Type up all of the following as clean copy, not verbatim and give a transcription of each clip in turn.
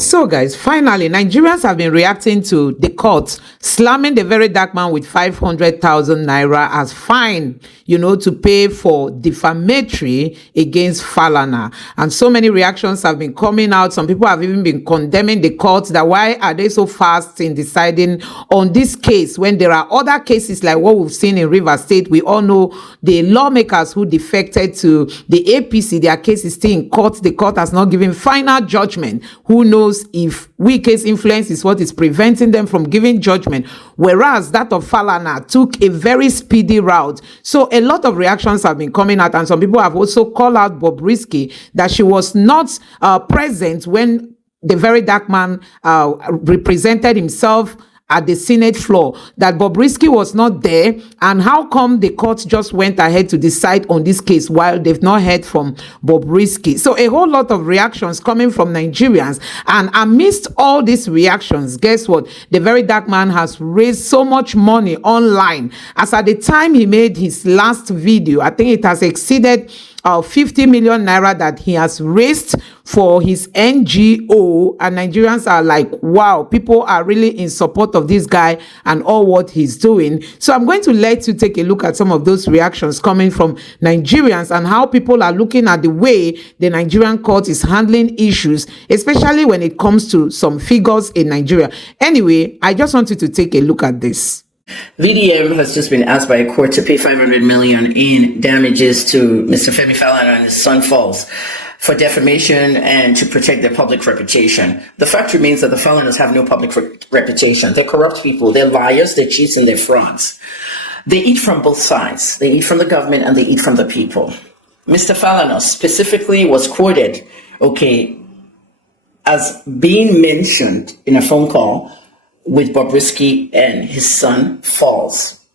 So guys, finally, Nigerians have been reacting to the court slamming the Verydarkman with 500,000 naira as fine, to pay for defamatory against Falana. And so many reactions have been coming out. Some people have even been condemning the court that why are they so fast in deciding on this case when there are other cases like what we've seen in Rivers State. We all know the lawmakers who defected to the APC, their case is still in court. The court has not given final judgment. Who knows if weak case influence is what is preventing them from giving judgment, whereas that of Falana took a very speedy route. So a lot of reactions have been coming out, and some people have also called out Bobrisky that she was not present when the Verydarkman represented himself at the Senate floor, that Bobrisky was not there, and how come the court just went ahead to decide on this case while they've not heard from Bobrisky. So a whole lot of reactions coming from Nigerians, and amidst all these reactions, guess what? The Verydarkman has raised so much money online. As at the time he made his last video, I think it has exceeded 50 million naira that he has raised for his NGO, and Nigerians are like, wow, people are really in support of this guy and all what he's doing. So I'm going to let you take a look at some of those reactions coming from Nigerians and how people are looking at the way the Nigerian court is handling issues, especially when it comes to some figures in Nigeria. Anyway, I just want you to take a look at this. VDM has just been asked by a court to pay 500 million in damages to Mr. Falana and his son Falls for defamation and to protect their public reputation. The fact remains that the Falanas have no public reputation. They're corrupt people. They're liars. They're cheats and they're frauds. They eat from both sides. They eat from the government and they eat from the people. Mr. Falana specifically was quoted, as being mentioned in a phone call with Bobrisky and his son Falls,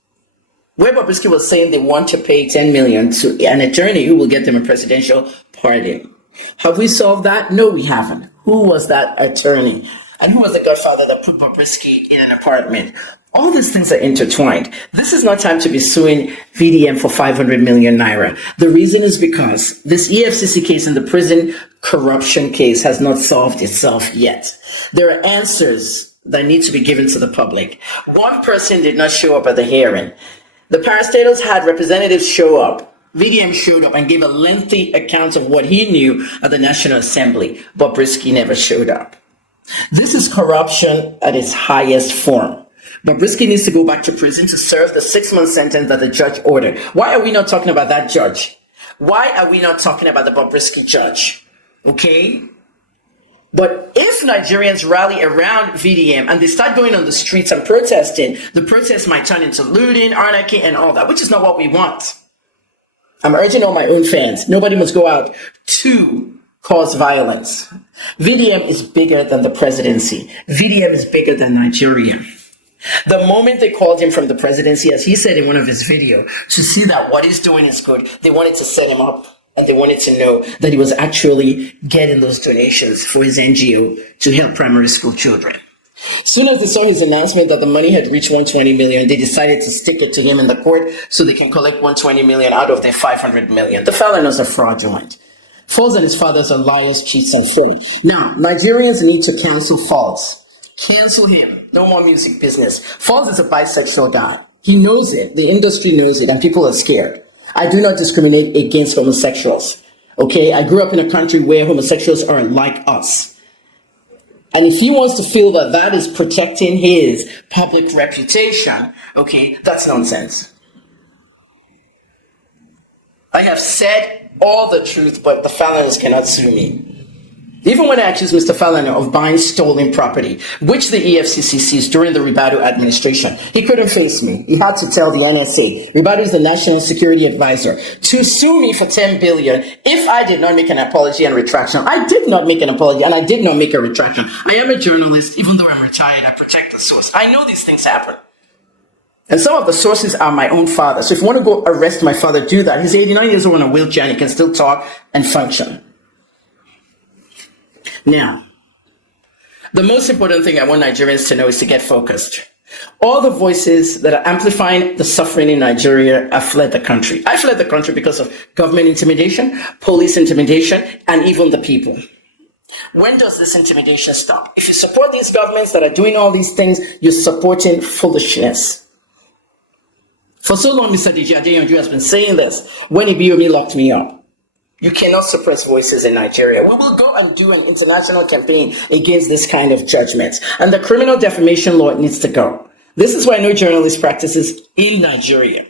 where Bobrisky was saying they want to pay 10 million to an attorney who will get them a presidential pardon. Have we solved that? No, we haven't. Who was that attorney? And who was the godfather that put Bobrisky in an apartment? All these things are intertwined. This is not time to be suing VDM for 500 million naira. The reason is because this EFCC case and the prison corruption case has not solved itself yet. There are answers that need to be given to the public. One person did not show up at the hearing. The parastatals had representatives show up. VDM showed up and gave a lengthy account of what he knew at the National Assembly, but Bobrisky never showed up. This is corruption at its highest form. Bobrisky needs to go back to prison to serve the 6-month sentence that the judge ordered. Why are we not talking about that judge? Why are we not talking about the Bobrisky judge? But if Nigerians rally around VDM and they start going on the streets and protesting, the protests might turn into looting, anarchy, and all that, which is not what we want. I'm urging all my own fans, nobody must go out to cause violence. VDM is bigger than the presidency. VDM is bigger than Nigeria. The moment they called him from the presidency, as he said in one of his videos, to see that what he's doing is good, they wanted to set him up. And they wanted to know that he was actually getting those donations for his NGO to help primary school children. As soon as they saw his announcement that the money had reached 120 million, they decided to stick it to him in the court so they can collect 120 million out of their 500 million. The Falanas are fraudulent. Falls and his fathers are liars, cheats, and foolish. Now, Nigerians need to cancel Falls. Cancel him. No more music business. Falls is a bisexual guy. He knows it. The industry knows it, and people are scared. I do not discriminate against homosexuals, I grew up in a country where homosexuals are like us. And if he wants to feel that that is protecting his public reputation, that's nonsense. I have said all the truth, but the Falanas cannot sue me. Even when I accused Mr. Falana of buying stolen property, which the EFCC seized during the Ribadu administration, he couldn't face me. He had to tell the NSA, Ribadu is the National Security Advisor, to sue me for 10 billion if I did not make an apology and retraction. I did not make an apology and I did not make a retraction. I am a journalist. Even though I'm retired, I protect the source. I know these things happen. And some of the sources are my own father. So if you want to go arrest my father, do that. He's 89 years old in a wheelchair and he can still talk and function. Now, the most important thing I want Nigerians to know is to get focused. All the voices that are amplifying the suffering in Nigeria have fled the country. I fled the country because of government intimidation, police intimidation, and even the people. When does this intimidation stop? If you support these governments that are doing all these things, you're supporting foolishness. For so long, Mr. Adeyanju has been saying this. When Ibiyomi locked me up, you cannot suppress voices in Nigeria. We will go and do an international campaign against this kind of judgment. And the criminal defamation law needs to go. This is why no journalist practices in Nigeria.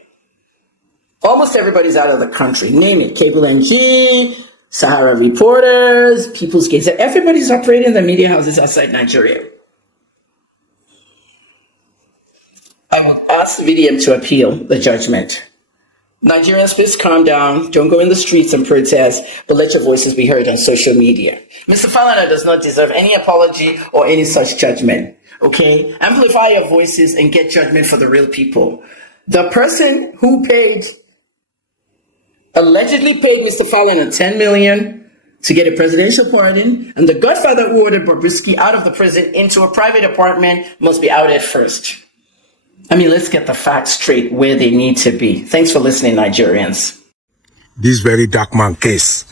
Almost everybody's out of the country. Name it. Cable NG, Sahara Reporters, People's Gazette. Everybody's operating the media houses outside Nigeria. I will ask VDM to appeal the judgment. Nigerians, please calm down. Don't go in the streets and protest, but let your voices be heard on social media. Mr. Falana does not deserve any apology or any such judgment. Okay? Amplify your voices and get judgment for the real people. The person who allegedly paid Mr. Falana $10 million to get a presidential pardon, and the godfather who ordered Bobrisky out of the prison into a private apartment must be outed first. I mean, let's get the facts straight where they need to be. Thanks for listening, Nigerians. This Verydarkman case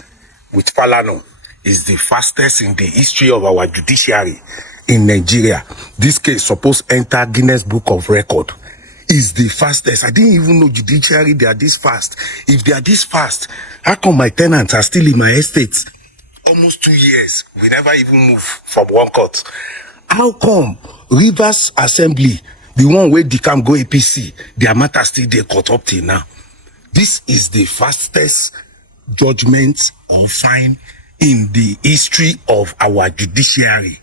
with Falana is the fastest in the history of our judiciary in Nigeria. This case supposed to enter Guinness Book of Record. Is the fastest. I didn't even know judiciary they are this fast. If they are this fast, how come my tenants are still in my estates? Almost 2 years. We never even move from one court. How come Rivers Assembly, the one where they can go APC, their matter still they caught up till now? This is the fastest judgment or fine in the history of our judiciary.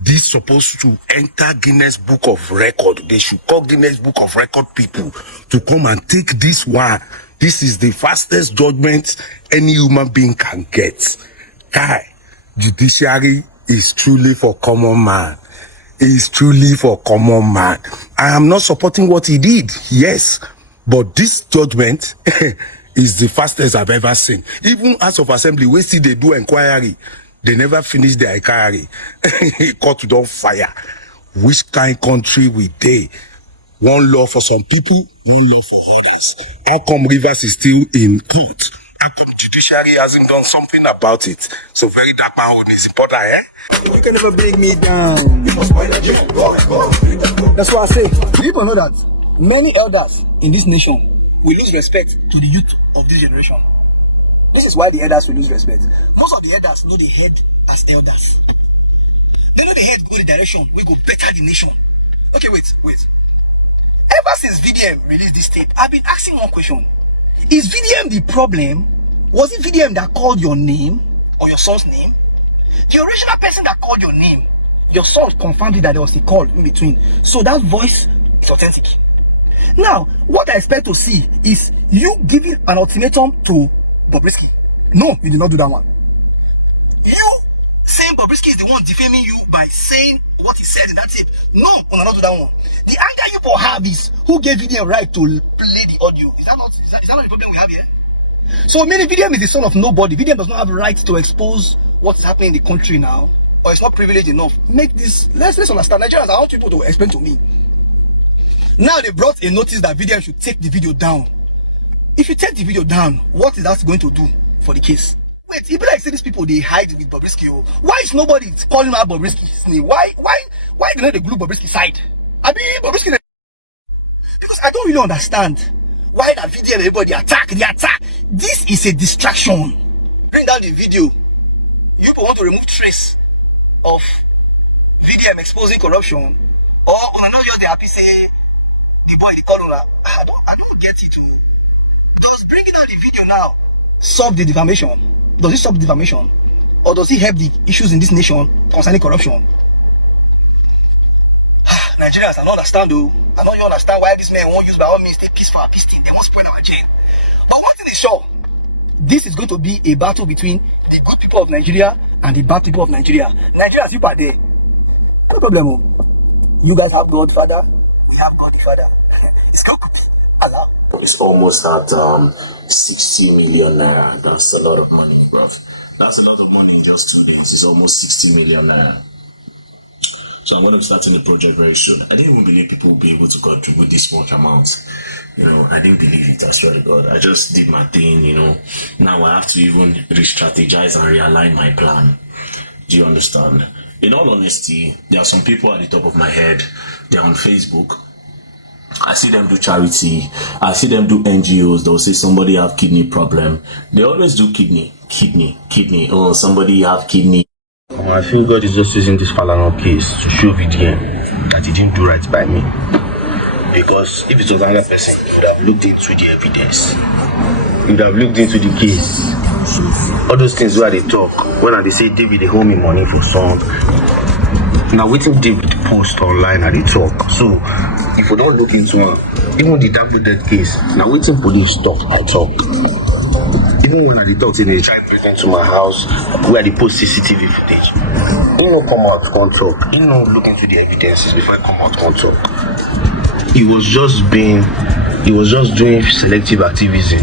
This supposed to enter Guinness Book of Record. They should call Guinness Book of Record people to come and take this one. This is the fastest judgment any human being can get. Guy, judiciary is truly for common man. It is truly for common man. I am not supporting what he did, yes, but this judgment is the fastest I've ever seen. Even House of Assembly, we see they do inquiry. They never finish their inquiry. Court don't fire. Which kind of country we they? One law for some people, one law for others. How come Rivers is still in court? How come judiciary hasn't done something about it? So Verydarkman is important, eh? You can never bring me down. That's why I say, people know that many elders in this nation will lose respect to the youth of this generation. This is why the elders will lose respect. Most of the elders know the head as elders. They know the head go the direction, we go better the nation. Okay, wait. Ever since VDM released this tape, I've been asking one question. Is VDM the problem? Was it VDM that called your name or your son's name? The original person that called your name, your son confirmed it that there was a call in between. So that voice is authentic. Now, what I expect to see is you giving an ultimatum to Bobrisky. No, you did not do that one. You saying Bobrisky is the one defaming you by saying what he said in that tape. No, you did not do that one. The anger you both have is who gave VDM right to play the audio. Is that not the problem we have here? So many VDM is the son of nobody. VDM does not have right to expose what's happening in the country now, or it's not privileged enough. Make this let's understand. Nigerians, I want people to explain to me. Now they brought a notice that VDM should take the video down. If you take the video down, what is that going to do for the case? Wait, it be like say these people they hide with Bobrisky. Why is nobody calling out Bobrisky's name? Why do they glue Bobrisky's side? I mean Bobrisky. Because I don't really understand why that video everybody attack. This is a distraction. Bring down the video. You people want to remove trace of VDM exposing corruption, or another just they happy say the boy the corner. I don't get it. Does bringing out the video now solve the defamation? Does it solve the defamation? Or does it help the issues in this nation concerning corruption? Nigerians, I don't understand though. I know you understand why this man won't use by all means the peace for a peace thing. They won't spoil our chain. But one thing is sure, this is going to be a battle between the good people of Nigeria and the bad people of Nigeria. Nigerians, you are there. No problem. You guys have God Father. We have God the Father. It's God to be Allah. It's almost at 60 million naira. That's a lot of money, bro. That's a lot of money in just 2 days. It's almost 60 million naira. So I'm going to be starting the project very soon. I didn't even believe people would be able to contribute this much amount. I didn't believe it, I swear to God. I just did my thing, Now I have to even re-strategize and realign my plan. Do you understand? In all honesty, there are some people at the top of my head. They're on Facebook. I see them do charity. I see them do NGOs. They'll say somebody have kidney problem. They always do kidney. Oh, somebody have kidney. I feel God is just using this Falana case to show VDM that he didn't do right by me. Because if it was another person, he would have looked into the evidence. He would have looked into the case. All those things where they talk, when they say David, they owe me money for song. Now waiting David post online and they talk. So if we don't look into even the double death case, now waiting police talk, I talk. Even when I talk, they try to present to my house where they post CCTV footage. You know, come out, can't talk. You know, look into the evidences before I come out, can't talk. He was just doing selective activism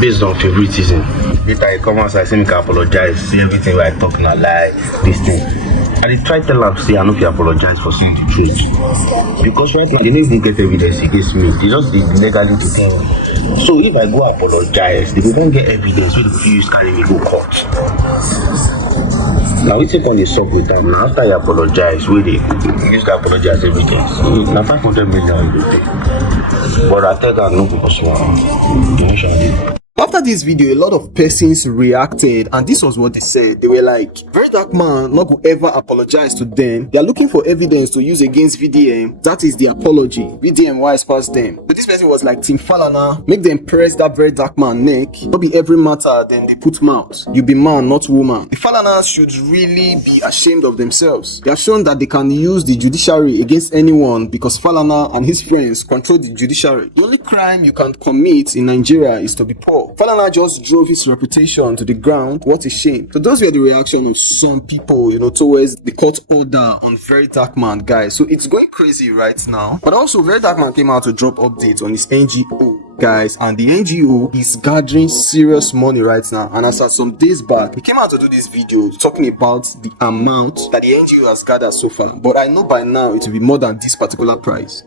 based on favoritism. Later he come out and say, I apologize, see everything where I talk not lie, this thing. And they try to tell him, say, I know if you apologize for saying the truth. Because right now, they didn't get evidence against me. They just did legally to tell me. So if I go apologize, they don't get evidence, so the use carry me go court. Now we take on the sub with them. Now after I apologize, we use the apologize evidence. Now 500 million you pay. But I tell them no because one. After this video, a lot of persons reacted, and this was what they said. They were like, Verydarkman not go ever apologize to them. They are looking for evidence to use against VDM. That is the apology. VDM wise past them. But this person was like, Team Falana, make them press that Verydarkman neck. Not be every matter, then they put mouth. You be man, not woman. The Falanas should really be ashamed of themselves. They have shown that they can use the judiciary against anyone because Falana and his friends control the judiciary. The only crime you can commit in Nigeria is to be poor. Falana just drove his reputation to the ground. What a shame. So those were the reaction of some people, towards the court order on Verydarkman, guys. So it's going crazy right now. But also, Verydarkman came out to drop updates on his NGO, guys, and the NGO is gathering serious money right now. And as of some days back, he came out to do this video talking about the amount that the NGO has gathered so far. But I know by now it will be more than this particular price.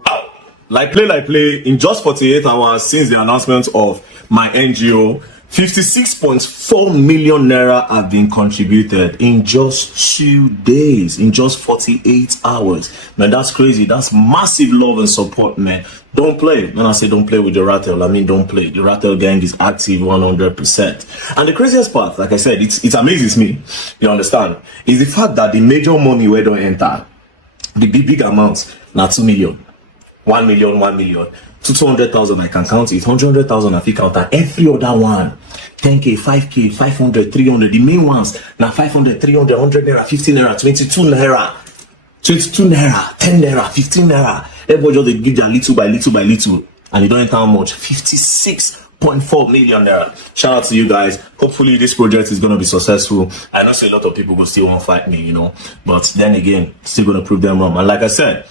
Like play, in just 48 hours since the announcement of my NGO, 56.4 million naira have been contributed in just 2 days, in just 48 hours. Man, that's crazy. That's massive love and support, man. Don't play. When I say don't play with the Rattle, I mean don't play. The Rattle gang is active 100%. And the craziest part, like I said, it amazes me, you understand, is the fact that the major money where don't enter, the big amounts, now 2 million. 1 million, 200,000, I can count it, 100,000, I think count that. Every other one, 10K, 5K, 500, 300, the main ones, now 500, 300, 100 naira, 15 naira, 22 naira, 10 naira, 15 naira. Everybody just they give their little by little, and it don't enter how much? 56.4 million naira. Shout out to you guys. Hopefully this project is going to be successful. I know a lot of people will still want to fight me, but then again, still going to prove them wrong. And like I said,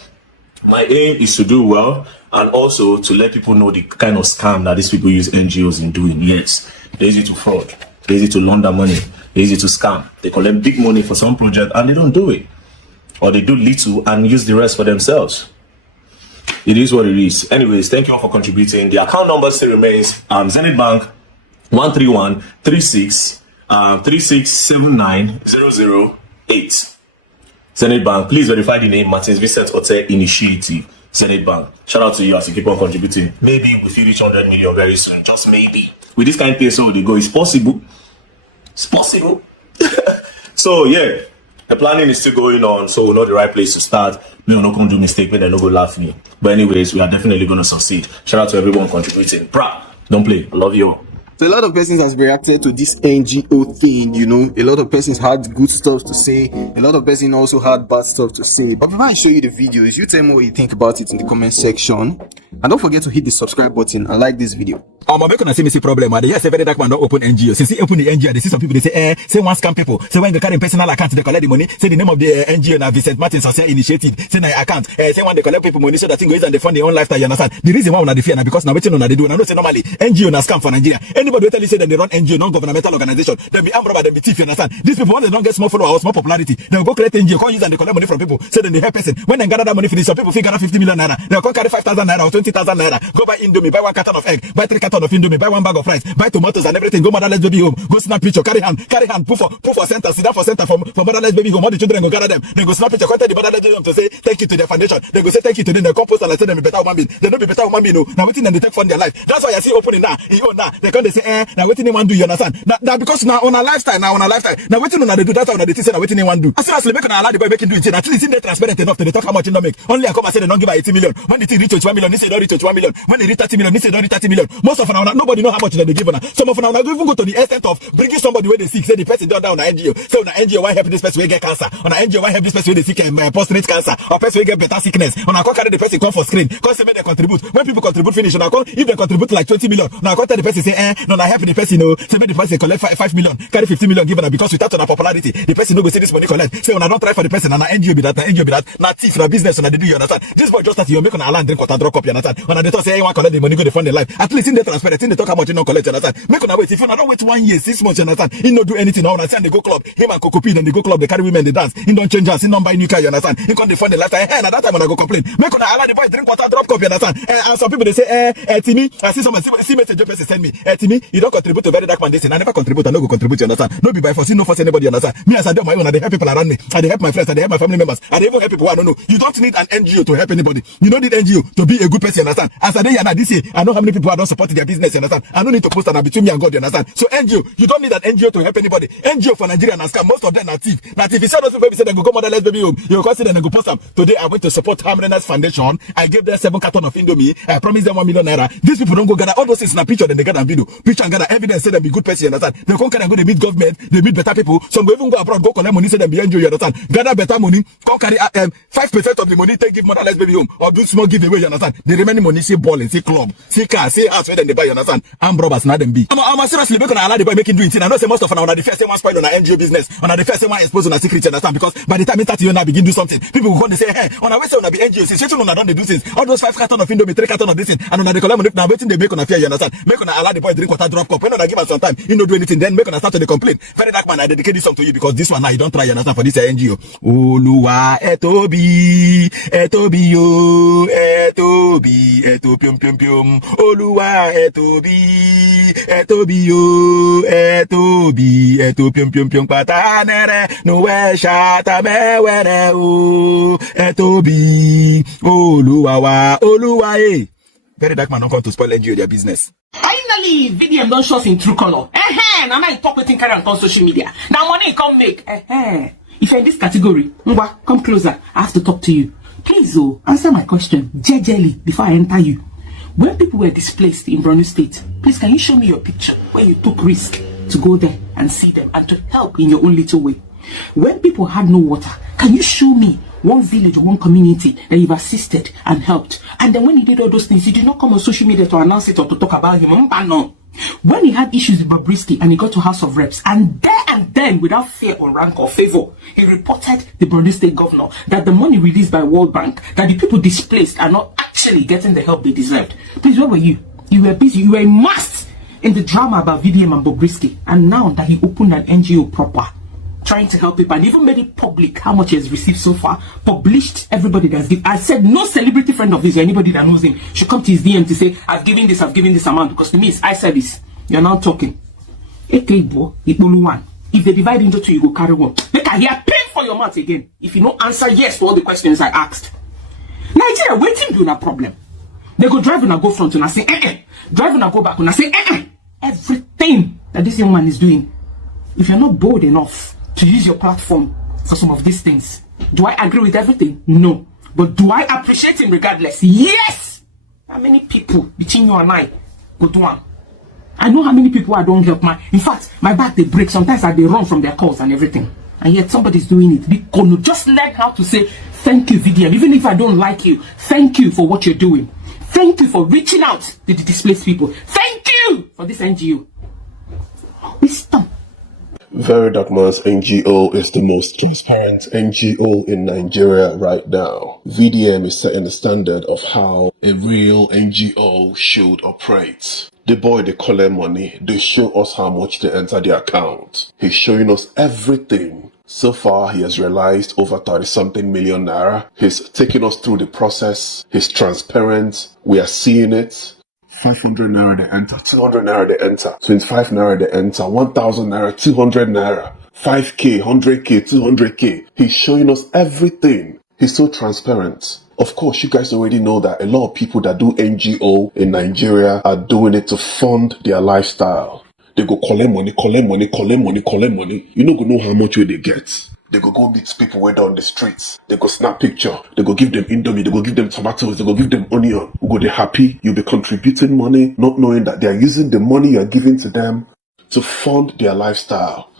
my aim is to do well and also to let people know the kind of scam that these people use NGOs in doing. Yes, they're easy to fraud, they're easy to launder money, they're easy to scam. They collect big money for some project and they don't do it. Or they do little and use the rest for themselves. It is what it is. Anyways, thank you all for contributing. The account number still remains Zenith Bank 131 36 3679 008. Zenith Bank, please verify the name Martins Vincent Hotel Initiative. Zenith Bank. Shout out to you as you keep on contributing. Maybe we will reach 100 million very soon. Just maybe. With this kind of PSO, they go. It's possible. It's possible. So yeah, the planning is still going on. So we know the right place to start. We are not going to do mistake, but they're not going to laugh at me. But anyways, we are definitely going to succeed. Shout out to everyone contributing. Brah, don't play. I love you all. So a lot of persons has reacted to this NGO thing, A lot of persons had good stuff to say. A lot of persons also had bad stuff to say. But before I show you the videos, you tell me what you think about it in the comment section. And don't forget to hit the subscribe button and like this video. I'm going to say problem. They say Verydarkman don't open NGO. Since he open the NGO, they see some people, they say one scam people. Say when they carry personal account, they collect the money. Say the name of the NGO now Vincent Martins Social Initiative. Say na account. Say when they collect people money, so that thing goes and they fund their own lifestyle. You understand? The reason why we not the fear now because now waiting on they do. I know say normally NGO na scam for Nigeria. Anybody will tell you say that they run NGO, non-governmental organization, they be armed robber, they be thief, you understand? These people, when they don't get small follower or small popularity, they'll go collect NGO, can't use and they collect money from people, say then they help person. When they gather that money finish, some people gather 50 million naira, they'll come carry 5,000 naira or 20,000 naira, go buy Indomie, buy 1 carton of egg, buy 3 carton of Indomie, buy 1 bag of rice, buy tomatoes and everything, go motherless baby home, go snap picture, carry hand, put for center, sit down for center for motherless baby home, all the children go gather them, they go snap picture, contact the motherless baby home to say thank you to their foundation, they go say thank you to them, they compost and I say them be better human being, they don't be better human being, no, now waiting and they take fund their life. That's why I see opening now, they come they say, now waiting they want do, you understand? Now because now on a lifestyle, now waiting on they do, that's how they say now waiting they want do. As soon as they make an allow the boy making do it, at least in they transparent enough to they talk how much they don't make. Only I come and say they don't give 80 million. When they reach 1 million, they say don't reach 1 million. When they reach 30 million, they say don't reach 30 million. Most of them nobody know how much they give on. Some of them now even go to the extent of bringing somebody where they sick, say the person down on an NGO. So on an NGO why help this person will get cancer? On an NGO why help this person will they sick prostate cancer or person will get better sickness? On a carry the person come for screen, cause they contribute. When people contribute finish, on a if they contribute like 20 million, now I tell the person say no, I help the person say make the person collect 5 million, carry 50 million given her because without on popularity, the person no go see this money collect. Say when I don't try for the person and an NGO be that, now thief, na business, and they do you understand? This boy just that you make on a land drink water drop up, you understand? When they talk say hey, want collect the money, go to fund the life. At least in the transparent, in the talk how much you don't collect, you understand? Make on a wait. If you don't wait 1 year, 6 months, you understand? He don't do anything now. Understand? They go club, him and Cocopi, then they go club, they carry women, they dance. He don't change us, he don't buy new car, you understand? He can't fund the lifestyle. Hey, at that time when I go complain, make on a allow the boy drink water drop cup, you understand? And some people they say, Timmy, I see someone see message person send me, Timmy, you don't contribute to Verydarkman. This, and I never contribute, I no go contribute, you understand? No be by force, no force anybody, you understand? Me as I do my own, and they help people around me, and they help my friends, and they help my family members, and they even help people who I don't know. You don't need an NGO to help anybody. You don't need NGO to be a good person, you understand? As I day and this year, I know how many people I don't support their business, you understand? I don't need to post that between me and God, you understand? So NGO, you don't need an NGO to help anybody. NGO for Nigeria and scam, most of them are thief. Now if you say those people say they go motherless baby home, you go see them and go post them. Today I went to support Harmonious Foundation. I gave them 7 carton of Indomie. I promised them 1 million naira. These people don't go gather all those things in a picture, then they gather video. Picture and gather evidence, say them be good person, you understand? They come and go, they meet government, they meet better people. Some go even go abroad, go collect money, say them be NGO, you understand? Gather better money, come carry 5% of the money, take give motherless baby home, or do small giveaway, you understand? The remaining money, see balling, see club, see car, see house, where then they buy, you understand? Armed robbers, not them be. I'm seriously making allow the boy making do it. I know say most of them on the first one spoil on an NGO business, on the first one expose on a secret, you understand? Because by the time it starts, you now begin do something. People will come and say, hey, on a way say on a be NGO, since you don't do things. All those 5 carton of Indomie, 3 carton of this thing, and on the collect money, now waiting they make on a fear, you understand? Make on allow the boy drink water drop cup. When on give us some time, you don't do anything, then make on start to the complaint. Verydarkman, I dedicate this song to you because this one now you don't try, you understand, for this NGO. Oluwa etobi, yo, etobi, pium pium pium. Oluwa etobi, yo, etobi, pium pium pium patanere, no we shata me were o, etobi, Oluwa Verydarkman don't come to spoil NGO their business. Finally, VDM don't show us in true color. Now I talk with him carry on social media. Now money come make. If you're in this category, Ngwa, come closer. I have to talk to you. Please, answer my question jejely before I enter you. When people were displaced in Borno State, please can you show me your picture where you took risk to go there and see them and to help in your own little way? When people had no water, can you show me one village or one community that you've assisted and helped? And then when he did all those things, he did not come on social media to announce it or to talk about him. No. When he had issues with Bobrisky and he got to House of Reps, and there and then, without fear or rank or favor, he reported the Borno State governor that the money released by World Bank, that the people displaced are not actually getting the help they deserved. Please, where were you? You were busy. You were immersed in the drama about VDM and Bobrisky. And now that he opened an NGO proper, trying to help people, and even made it public how much he has received so far, published everybody that's given. I said no celebrity friend of his or anybody that knows him should come to his DM to say, I've given this amount, because to me it's eye service. You're now talking. If they divide into 2, you go carry 1. Make I hear pain for your mouth again if you don't answer yes to all the questions I asked. Nigeria, waiting doing a problem. They go drive and I go front and I say, drive and I go back and I say, everything that this young man is doing. If you're not bold enough to use your platform for some of these things, do I agree with everything? No. But do I appreciate him regardless? Yes! How many people between you and I go to one? I know how many people I don't help. In fact, my back they break. Sometimes they run from their calls and everything. And yet somebody's doing it. Because just learn how to say, thank you, VDM. Even if I don't like you, thank you for what you're doing. Thank you for reaching out to the displaced people. Thank you for this NGO. Wisdom. Verydarkman's NGO is the most transparent NGO in Nigeria right now. VDM is setting the standard of how a real NGO should operate. The boy, they collect money, they show us how much they enter the account. He's showing us everything. So far, he has realized over 30-something million naira. He's taking us through the process. He's transparent. We are seeing it. 500 naira they enter, 200 naira they enter, 25 naira they enter, 1000 naira, 200 naira, 5k, 100k, 200k. He's showing us everything. He's so transparent. Of course, you guys already know that a lot of people that do NGO in Nigeria are doing it to fund their lifestyle. They go collect money, collect money, collect money, collect money. You don't know how much will they get. They go meet people way down the streets. They go snap picture. They go give them indomie. They go give them tomatoes. They go give them onion. You go they happy. You'll be contributing money, not knowing that they are using the money you are giving to them to fund their lifestyle.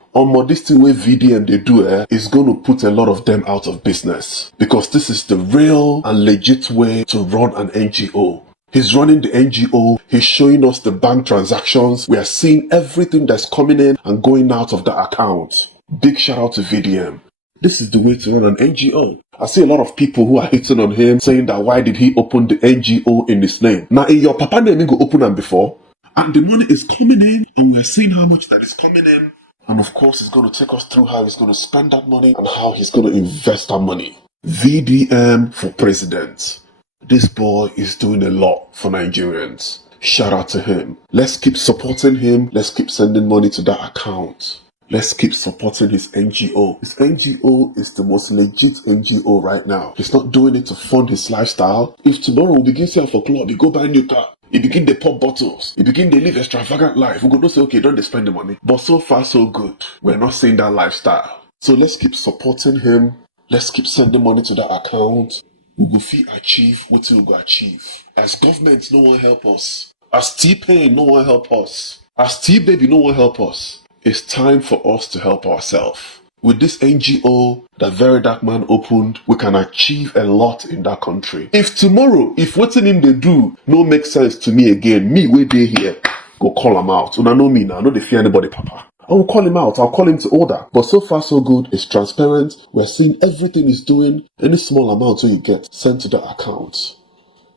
This thing with VDM they do is going to put a lot of them out of business, because this is the real and legit way to run an NGO. He's running the NGO. He's showing us the bank transactions. We are seeing everything that's coming in and going out of the account. Big shout out to VDM. This is the way to run an NGO. I see a lot of people who are hating on him, saying that why did he open the NGO in his name? Now, in your papa name, you go open them before, and the money is coming in, and we're seeing how much that is coming in. And of course, he's going to take us through how he's going to spend that money and how he's going to invest that money. VDM for president. This boy is doing a lot for Nigerians. Shout out to him. Let's keep supporting him. Let's keep sending money to that account. Let's keep supporting his NGO. His NGO is the most legit NGO right now. He's not doing it to fund his lifestyle. If tomorrow we begin sell for club, he go buy a new car, he begin to pop bottles, he begin to live extravagant life, we're going to say, okay, don't they spend the money. But so far, so good. We're not seeing that lifestyle. So let's keep supporting him. Let's keep sending money to that account. We will achieve what we will achieve. As government, no one help us. As T-Pain, no one help us. As T-Baby, no one help us. It's time for us to help ourselves. With this NGO that Verydarkman opened, we can achieve a lot in that country. If tomorrow, if what's in they do no make sense to me again, me way they here, go call him out. Una know me now, I know they fear anybody, papa. I will call him out, I'll call him to order. But so far so good, it's transparent. We're seeing everything he's doing. Any small amount you get, sent to the account.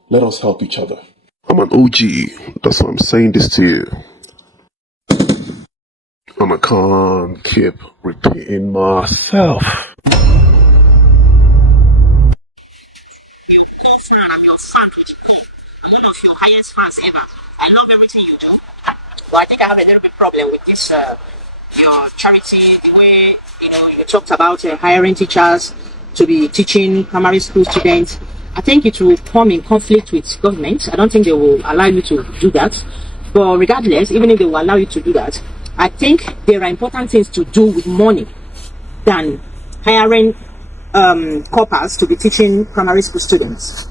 Let us help each other. I'm an OG, that's why I'm saying this to you. I can't keep repeating myself. Well, I think I have a little bit problem with this, your charity, the way, you talked about hiring teachers to be teaching primary school students. I think it will come in conflict with government. I don't think they will allow you to do that. But regardless, even if they will allow you to do that, I think there are important things to do with money than hiring corpers to be teaching primary school students.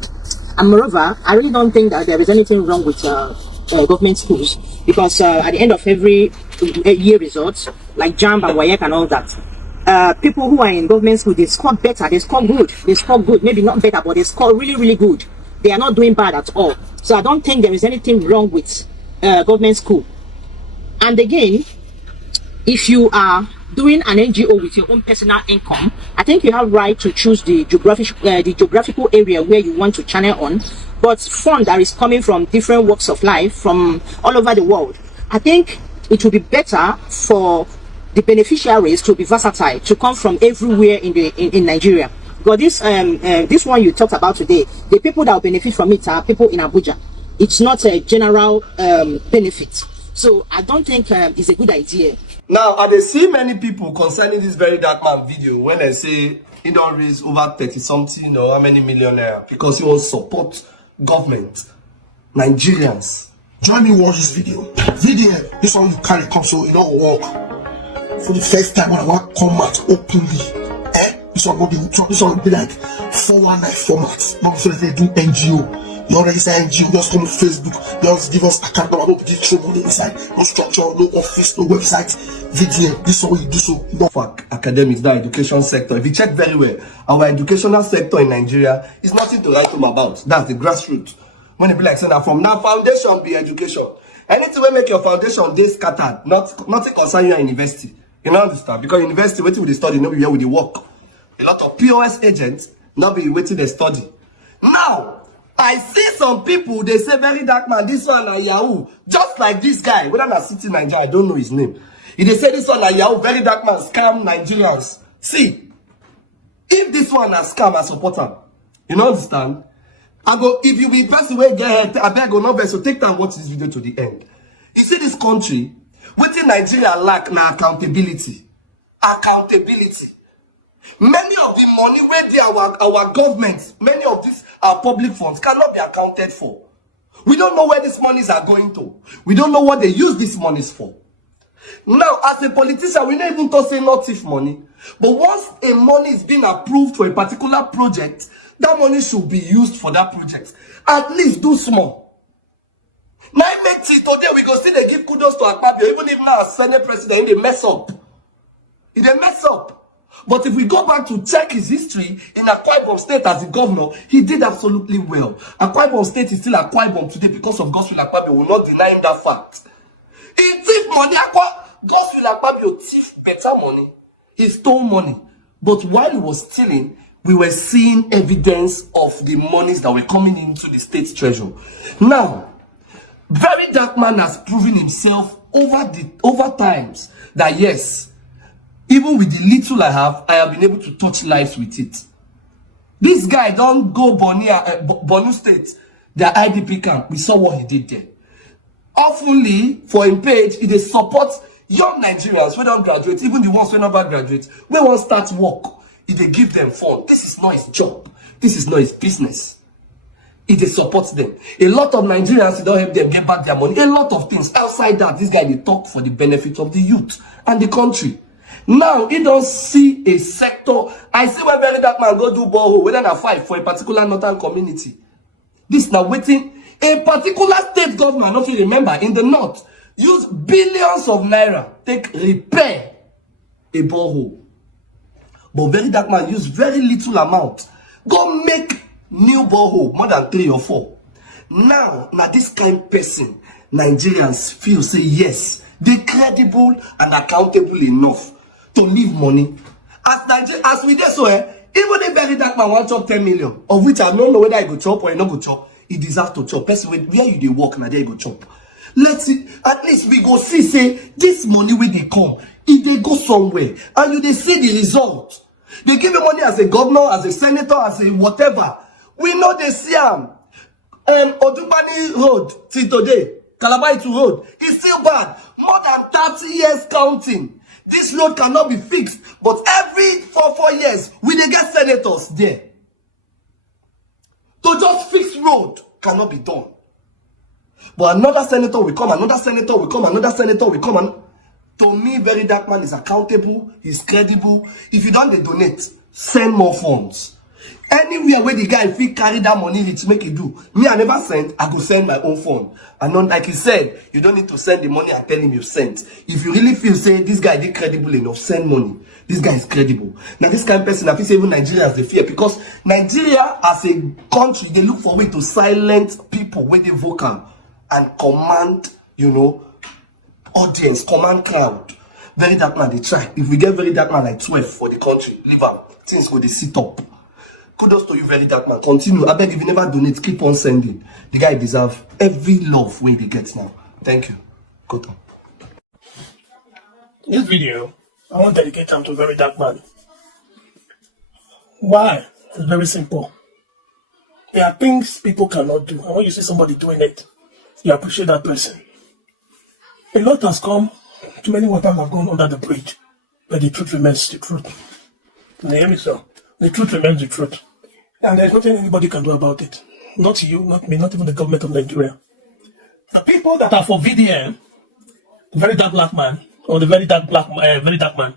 And moreover, I really don't think that there is anything wrong with government schools, because at the end of every year results, like JAMB and WAEC and all that, people who are in government school, they score better, they score good, maybe not better, but they score really, really good. They are not doing bad at all. So I don't think there is anything wrong with government school. And again, if you are doing an NGO with your own personal income, I think you have right to choose the geographical area where you want to channel on. But fund that is coming from different walks of life from all over the world, I think it will be better for the beneficiaries to be versatile, to come from everywhere in Nigeria. Because this one you talked about today, the people that will benefit from it are people in Abuja. It's not a general benefit. So I don't think it's a good idea. Now, I see many people concerning this Verydarkman video when they say he don't raise over 30-something or how many million naira because he wants support government, Nigerians. Join me watch this video. VDM, this one you carry come so it don't work. For the first time when I want come out openly, this one will be like 419 format. Not so they do NGO. You already say NGO, just come to Facebook, just give us account number, don't give throw money inside, no structure, no office, no website. VDM, this is what you do so. For academics, the education sector, if you check very well, our educational sector in Nigeria is nothing to write home about. That's the grassroots. When it be like saying that from now, foundation be education. Anything will make your foundation day scattered, nothing concern you at university. You know understand? Because university waiting with the study, not be here with the work. A lot of POS agents not be waiting the study. Now, I see some people, they say Verydarkman, this one a Yahoo. Just like this guy, whether na city Nigeria, I don't know his name. If they say this one a Yahoo, Verydarkman scam Nigerians. See, if this one a scam, I support him. You know understand? I go, if you be person where get I beg go no best, so take time watch this video to the end. You see this country, within Nigeria lack na accountability. Accountability. Many of the money where they our government, many of these public funds cannot be accounted for. We don't know where these monies are going to. We don't know what they use these monies for. Now, as a politician, we don't even talk say not thief money. But once a money is being approved for a particular project, that money should be used for that project. At least do small. Now, today we go see they give kudos to Akpabio, even if now as Senate president, they mess up. They mess up. But if we go back to check his history in Akwa Ibom State as the governor, he did absolutely well. Akwa Ibom State is still Akwa Ibom today because of Godswill Akpabio. Will not deny him that fact. He thief money. Godswill Akpabio thief better money. He stole money. But while he was stealing, we were seeing evidence of the monies that were coming into the state treasury. Now, Verydarkman has proven himself over times that yes, even with the little I have been able to touch lives with it. This guy don't go Borno State, their IDP camp. We saw what he did there. Oftenly, for him page, he supports young Nigerians who don't graduate, even the ones who never graduate, when one starts work, they give them fund. This is not his job. This is not his business. They supports them. A lot of Nigerians don't help them get back their money. A lot of things. Outside that, this guy, they talk for the benefit of the youth and the country. Now, he don't see a sector. I see when Verydarkman go do borehole, whether I fight for a particular northern community. This now waiting. A particular state government, if you remember, in the north, use billions of naira, take repair a borehole. But Verydarkman use very little amount. Go make new borehole, more than 3 or 4. Now this kind of person, Nigerians feel, say yes, they credible and accountable enough to leave money. As we did so, even if Verydarkman want chop 10 million, of which I don't know whether I go chop or I not go chop, he deserves to chop. Person where you they work, now there go chop. Let's see, at least we go see, say, this money where they come, if they go somewhere, and you they see the result. They give you money as a governor, as a senator, as a whatever. We know they see them. Odubani Road, till today, Calabar to Road, is still bad. More than 30 years counting. This road cannot be fixed. But every 4 years, we they get senators there. To just fix road cannot be done. But another senator will come, another senator will come, another senator will come. And to me, Verydarkman is accountable, he's credible. If you don't donate, send more funds. Anywhere where the guy if he carry that money, it's make it do. Me, I never send, I go send my own fund. And not like he said, you don't need to send the money and tell him you sent. If you really feel, say, this guy is credible enough, send money. This guy is credible. Now, this kind of person, I feel say even Nigerians, they fear. Because Nigeria, as a country, they look for a way to silence people when they vocal and command, you know, audience, command crowd. Verydarkman, they try. If we get Verydarkman like 12 for the country, leave them. Things go, they sit up. Kudos to you, Verydarkman. Continue. I beg if you never donate, keep on sending. The guy deserves every love when he gets now. Thank you. Go on. This video, I want to dedicate time to Verydarkman. Why? It's very simple. There are things people cannot do. And when you see somebody doing it, you appreciate that person. A lot has come, too many waters have gone under the bridge, but the truth remains the truth. You hear me, sir? The truth remains the truth. And there's nothing anybody can do about it. Not you, not me, not even the government of Nigeria. The people that are for VDM, the very dark black man, or the very Verydarkman,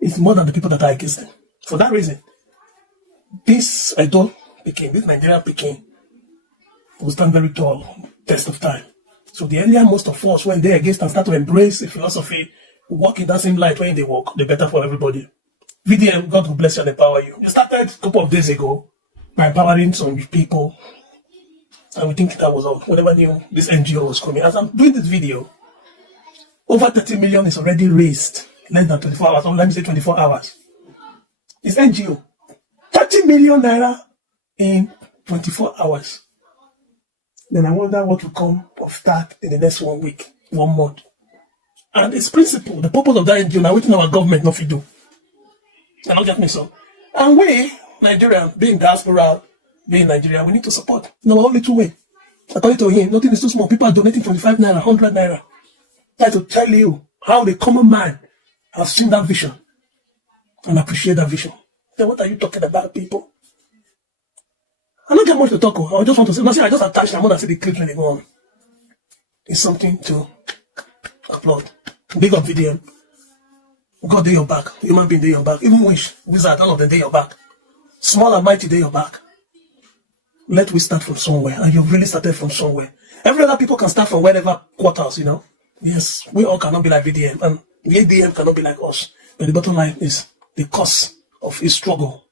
is more than the people that are against them. For that reason, this Nigerian Peking, will stand very tall test of time. So the earlier most of us, when they're against and start to embrace a philosophy, walk in that same light when they walk, the better for everybody. VDM, God will bless you and empower you. You started a couple of days ago by empowering some people, and we think that was all. We never knew this NGO was coming. As I'm doing this video, over 30 million is already raised less than 24 hours, or let me say 24 hours. It's NGO. 30 million naira in 24 hours. Then I wonder what will come of that in the next 1 week, 1 month. And its principle, the purpose of that NGO, now waiting our government not to do. And not get me so. And we, Nigerians, being diaspora, being Nigeria, we need to support. No, only two ways. According to him, nothing is too small. People are donating 25 naira, 100 naira. Try to tell you how the common man has seen that vision and appreciate that vision. Then what are you talking about, people? I don't get much to talk about. I just want to say, I just attached. I'm going to see the clips when they go on. It's something to applaud. Big up VDM. God, they your back. Human being, they your back. Even Wish, Wizard, all of them, they your back. Small and mighty, they your back. Let we start from somewhere. And you've really started from somewhere. Every other people can start from wherever quarters, you know. Yes, we all cannot be like VDM. And VDM cannot be like us. But the bottom line is the cost of his struggle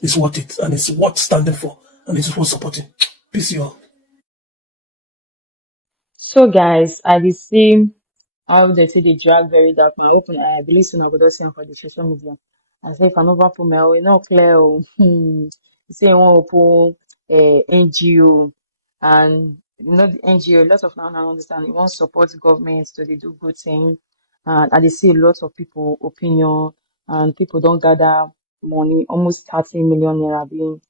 is worth it. And it's worth standing for. And it's worth supporting. Peace, you all. So guys, I will see how they say they drag Verydarkman. I believe soon I will see him for the social media. I say if I never put my way, not clear. You say you want to put NGO, and you know the NGO. A lot of now I understand. You want to support government so they do good thing, and I see a lot of people opinion, and people don't gather money. Almost 30 million naira being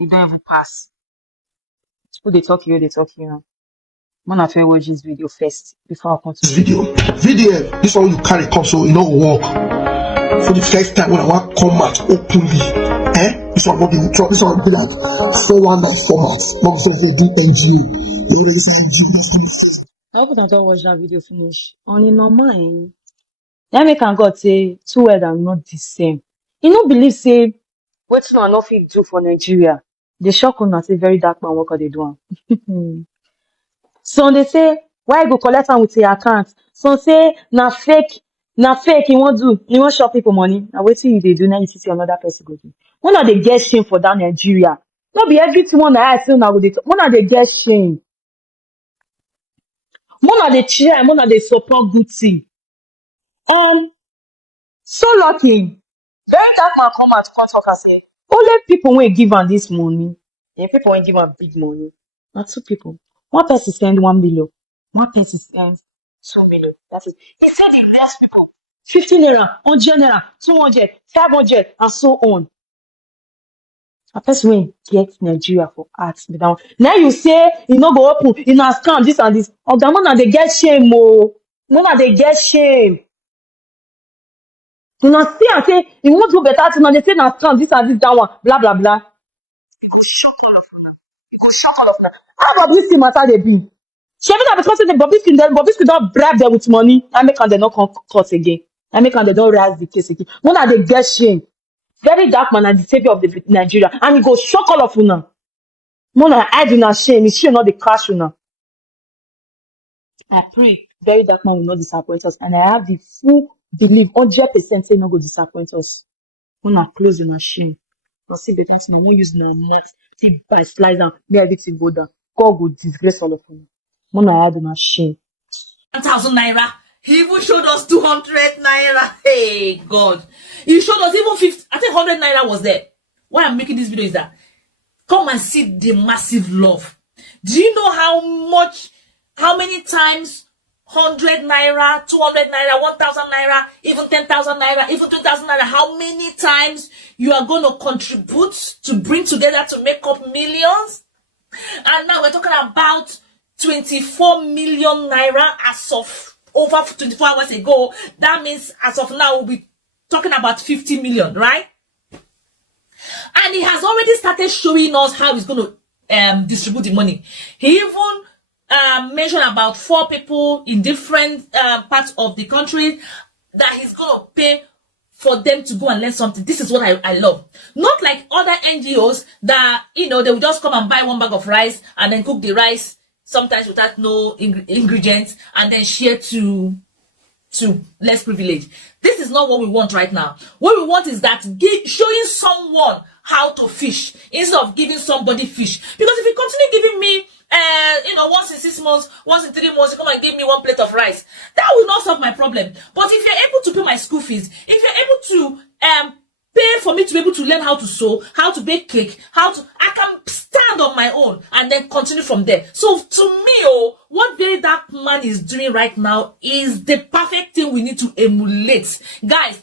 you don't even pass. Who they talk you, know. I'm gonna fair watch this video first before I continue. This video, VDM, this one you carry come so you know work. For the first time when I want come out openly, this one be like 419 formats. Not so they do NGO. You already say NGO, just give me this. I hope I don't watch that video finish. On in normal mind, that make can God say two words are not the same. You don't believe say what you not fit do for Nigeria. The shock on say Verydarkman what they do. So they say why go collect am with your account. So say na fake you won't do. You won't show people money. Now wait till you they do now you see another person go do. One of they get shame for that Nigeria. Not be everything one I feel now with it. One of they get shame. One of they try, one of they support good thing. So lucky. Verydarkman come out come talk and say only people when give am this money. Yeah, people when give am big money. Not two people. One person send 1 million. One person sends 2 million. That is. He said the rest people 50 naira, 100 naira, 200, 500, and so on. A person when get Nigeria for arts. Now you say you no go open, you na scam this and this. Oh, the man they get shame, oh. Man they get shame. You know, see and say you won't do better. You know, they say na scam this and this that one. Blah blah blah. You go shock all of them. How about this thing matter they be? She even because the Bobrisky don't bribe them with money. I make they not come court again. I make they don't raise the case again. One of they get shame. Verydarkman and the savior of the Nigeria. And he go shock all of you now. Mona hide in a shame. It's shame not the crash you now. I pray Verydarkman will not disappoint us. And I have the full belief, 100% say not go disappoint us. Mona close in a shame. But see the person I won't use no math. See by slice down, may everything go down. God will disgrace all of you. Mona hide in a shame. 1,000 naira. He even showed us 200 naira. Hey, God. He showed us even 50. I think 100 naira was there. Why I'm making this video is that come and see the massive love. Do you know how many times 100 naira, 200 naira, 1,000 naira, even 10,000 naira, even 2,000 naira, how many times you are going to contribute to bring together to make up millions? And now we're talking about 24 million naira as of over 24 hours ago. That means as of now, we'll be talking about 50 million, right? And he has already started showing us how he's going to distribute the money. He even mentioned about 4 people in different parts of the country that he's going to pay for them to go and learn something. This is what I love. Not like other NGOs that, you know, they will just come and buy 1 bag of rice and then cook the rice, sometimes without no ingredients, and then share to less privileged. This is not what we want right now. What we want is that showing someone how to fish instead of giving somebody fish. Because if you continue giving me once in 6 months, once in 3 months, you come and give me 1 plate of rice, that will not solve my problem. But if you're able to pay my school fees, if you're able to pay for me to be able to learn how to sew, how to bake cake, I can stand on my own and then continue from there. So to me, what Verydarkman is doing right now is the perfect thing we need to emulate. Guys,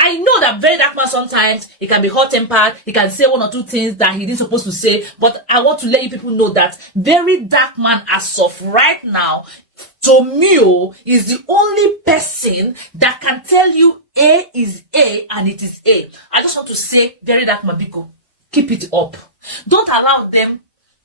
I know that Verydarkman sometimes he can be hot-tempered, he can say 1 or 2 things that he isn't supposed to say, but I want to let you people know that Verydarkman, as of right now, to me, is the only person that can tell you A is A and it is A. I just want to say, Verydarkman, Biko, keep it up. Don't allow them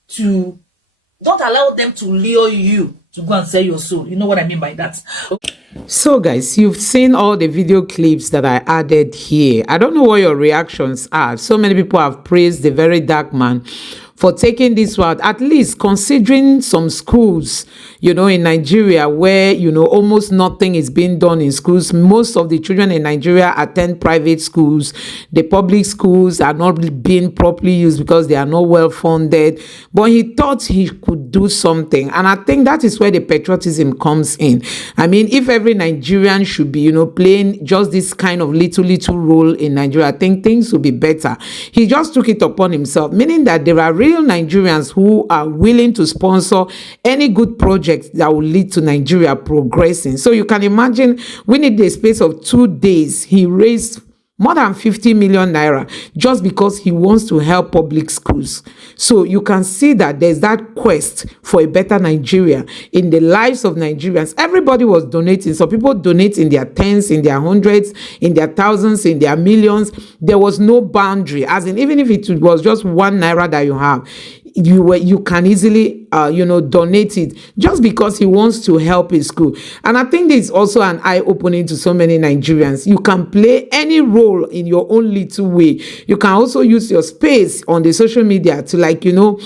to lure you to go and sell your soul. You know what I mean by that. Okay. So guys, you've seen all the video clips that I added here. I don't know what your reactions are. So many people have praised the Verydarkman for taking this route, at least considering some schools, in Nigeria where, almost nothing is being done in schools. Most of the children in Nigeria attend private schools. The public schools are not being properly used because they are not well funded. But he thought he could do something. And I think that is where the patriotism comes in. I mean, if every Nigerian should be, playing just this kind of little role in Nigeria, I think things will be better. He just took it upon himself, meaning that there are real Nigerians who are willing to sponsor any good project that will lead to Nigeria progressing. So you can imagine, within the space of 2 days, he raised more than 50 million naira just because he wants to help public schools. So you can see that there's that quest for a better Nigeria in the lives of Nigerians. Everybody was donating. So people donate in their tens, in their hundreds, in their thousands, in their millions. There was no boundary, as in even if it was just 1 naira that you have, you can easily donate it just because he wants to help his school. And I think this is also an eye-opening to so many Nigerians. You can play any role in your own little way. You can also use your space on the social media to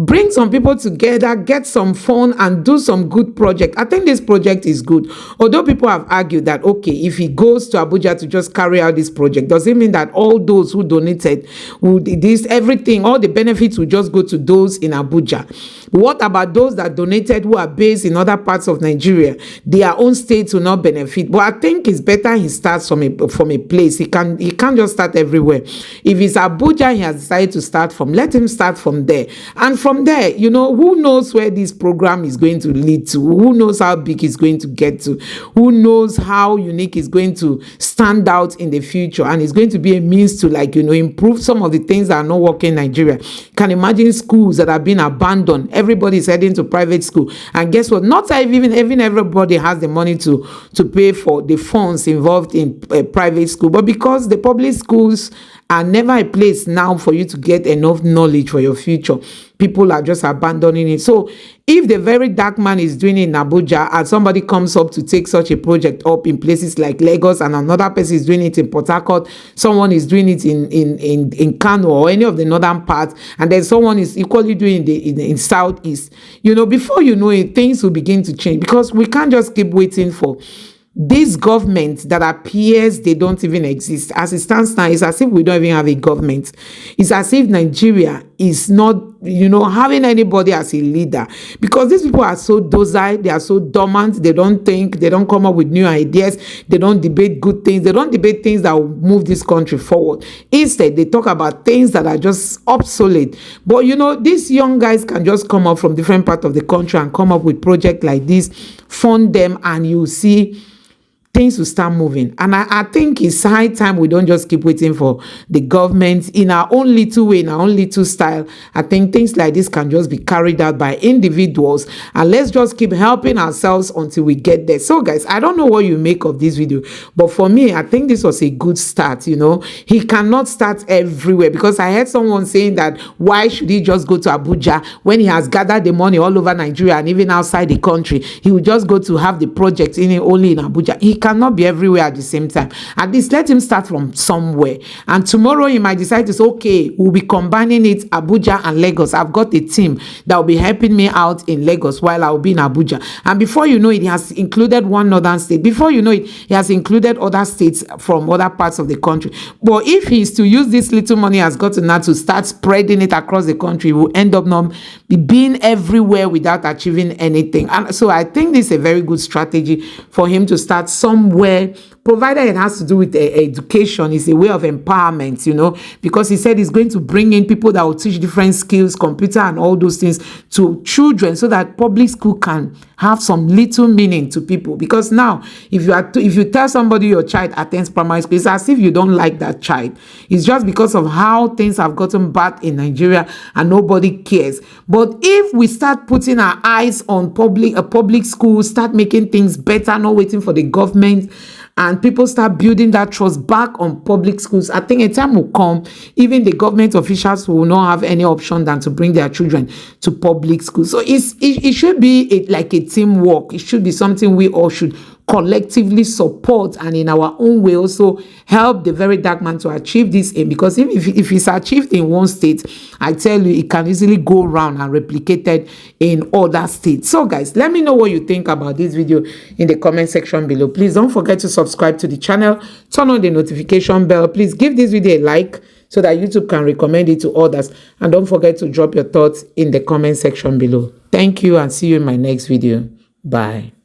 bring some people together, get some fun, and do some good project. I think this project is good. Although people have argued that, okay, if he goes to Abuja to just carry out this project, does it mean that all those who donated, everything, all the benefits will just go to those in Abuja? What about those that donated who are based in other parts of Nigeria? Their own states will not benefit. But I think it's better he starts from a place. He can't just start everywhere. If it's Abuja he has decided to start from, let him start from there. And from there, who knows where this program is going to lead to? Who knows how big it's going to get to? Who knows how unique it's going to stand out in the future? And it's going to be a means to improve some of the things that are not working in Nigeria. Can imagine schools that have been abandoned. Everybody is heading to private school. And guess what? Not even everybody has the money to pay for the funds involved in private school. But because the public schools are never a place now for you to get enough knowledge for your future, people are just abandoning it. So if the Verydarkman is doing it in Abuja and somebody comes up to take such a project up in places like Lagos, and another person is doing it in Port Harcourt, someone is doing it in Kano or any of the northern parts, and then someone is equally doing it in Southeast, before you know it, things will begin to change, because we can't just keep waiting for this government that appears they don't even exist. As it stands now, it's as if we don't even have a government. It's as if Nigeria is not, having anybody as a leader, because these people are so docile, they are so dormant, they don't think, they don't come up with new ideas, they don't debate good things, they don't debate things that will move this country forward. Instead, they talk about things that are just obsolete. But these young guys can just come up from different parts of the country and come up with projects like this, fund them, and you see things will start moving. And I think it's high time we don't just keep waiting for the government in our own little way, in our own little style. I think things like this can just be carried out by individuals, and let's just keep helping ourselves until we get there. So guys, I don't know what you make of this video, but for me, I think this was a good start. He cannot start everywhere, because I heard someone saying that why should he just go to Abuja when he has gathered the money all over Nigeria and even outside the country? He will just go to have the project only in Abuja. He it cannot be everywhere at the same time. At least let him start from somewhere. And tomorrow he might decide to say, okay, we'll be combining it, Abuja and Lagos. I've got a team that will be helping me out in Lagos while I'll be in Abuja. And before you know it, he has included one northern state. Before you know it, he has included other states from other parts of the country. But if he is to use this little money he has gotten now to start spreading it across the country, he will end up not being everywhere without achieving anything. And so I think this is a very good strategy for him to start somewhere, provided it has to do with education. It's a way of empowerment, you know, because he said he's going to bring in people that will teach different skills, computer and all those things to children, so that public school can have some little meaning to people. Because now, if you tell somebody your child attends primary school, it's as if you don't like that child. It's just because of how things have gotten bad in Nigeria and nobody cares. But if we start putting our eyes on public schools, start making things better, not waiting for the government, and people start building that trust back on public schools, I think a time will come, even the government officials will not have any option than to bring their children to public schools. So it should be like a teamwork. It should be something we all should collectively support, and in our own way also help the Verydarkman to achieve this aim. Because if it's achieved in one state, I tell you, it can easily go around and replicated in other states. So guys, let me know what you think about this video in the comment section below. Please don't forget to subscribe to the channel, turn on the notification bell. Please give this video a like so that YouTube can recommend it to others, and don't forget to drop your thoughts in the comment section below. Thank you, and see you in my next video. Bye.